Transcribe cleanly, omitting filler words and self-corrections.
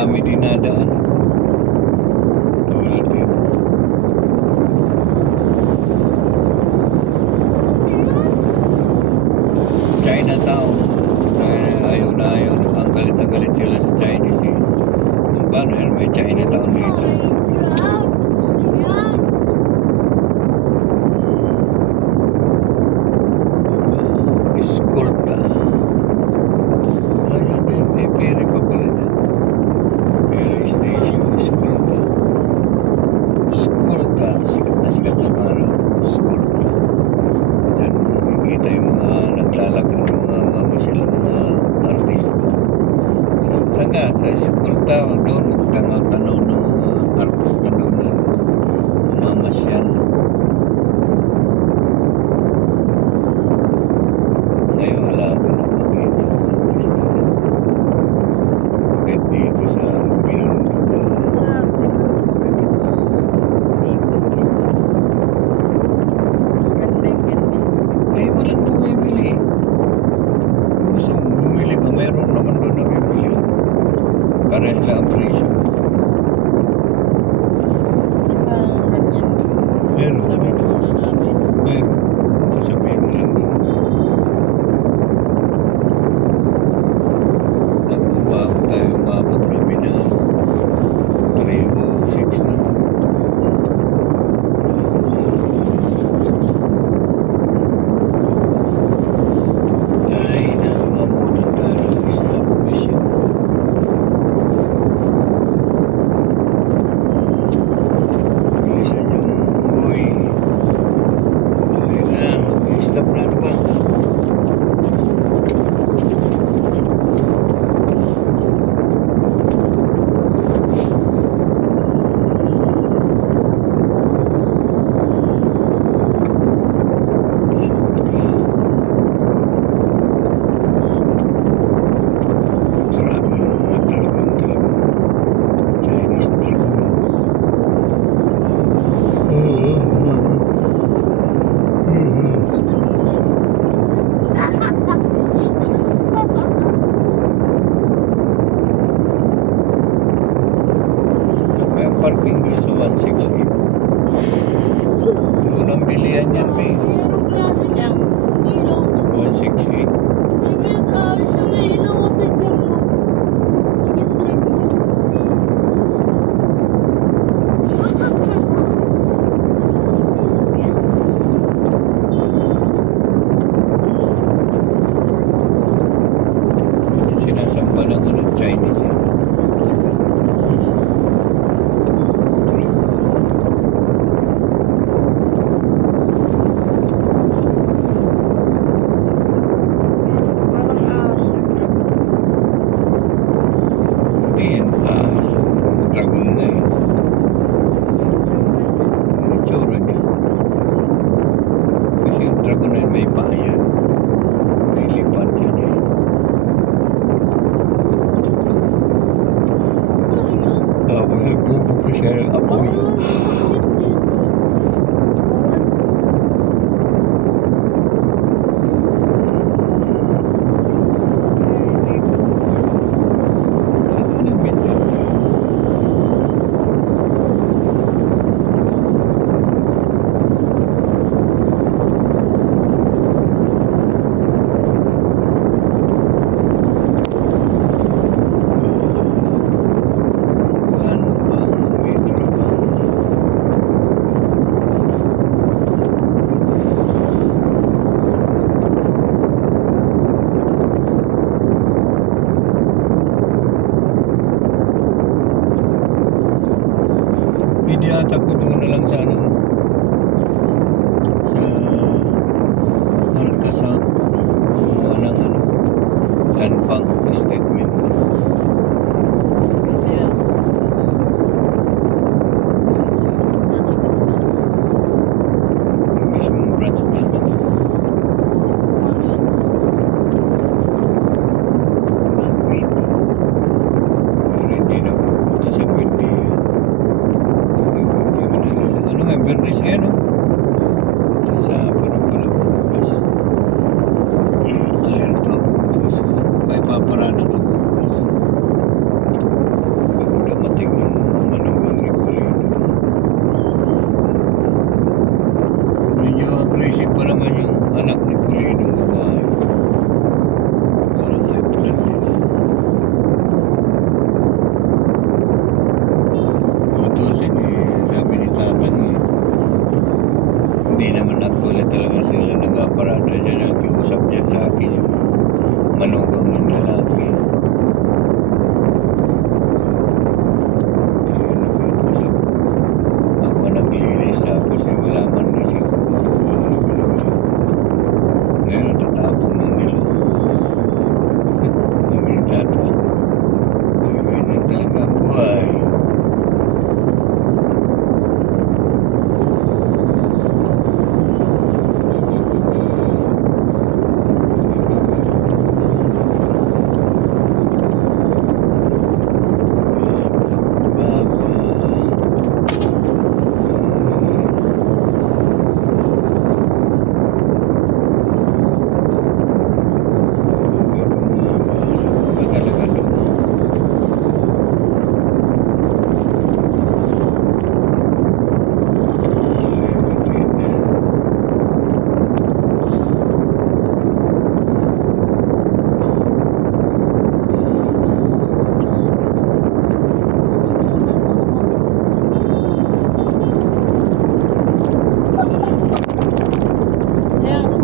dami dinadaan. Tulad dito. Chinatown. Ayaw na ayaw. Ang galit na galit sila sa Chinese eh. Paano yan? May Chinatown dito. Escolta. Ayan din. May ferry pa pala dyan. Ferry station. Escolta. Escolta. Sikat na araw. Escolta. Diyan makikita yung mga naglalakad, mga mamasyal, mga artista. Saan ka? Sa Escolta, doon magtangaw-tanaw ng mga artista doon na mamasyal. Ngayon wala ka na makita ng artista doon. Kahit dito sa Binondo wala. Ay, walang bumibili. Gusto bumili ka, mayroon naman doon na bibili. Parehas lang ang presyo. Meron. Meron. Sasabihin mo lang doon. Nagbabago tayo, umabot gabi na 3:06 na. Ay, nakamunan tayo ng stop mission. Bilisan nyo mga boy. Dali na, mag-stop na ano ba? Dragon, mga dragon talaga. Chinese dragon. Kaya parking doon sa 168. Doon ang bilihan yan, may 168. Sinasamba ng Chinese yan. Hindi yan. Dragon nga eh. Ang itsura niya. Kasi yung dragon na yun, may paa yan. May lipad yan eh. Tapos nagbubog ko siya ng apoy. Ano nagbitan niya? Metro bang? Hindi ata ko doon na lang sa ano, sa Arca South, ng Land Bank statement. Mismong branch mismo. Pero hindi na pupunta sa Buendia. Ano nga, manugang ng lalaki. Nag-uusap. Ako naglinis tapos wala man na siya kung tulong na binigay. Ngayon natatapong ng nilo. Kami tatapong. Ay, ganyan talaga ang buhay. Yeah.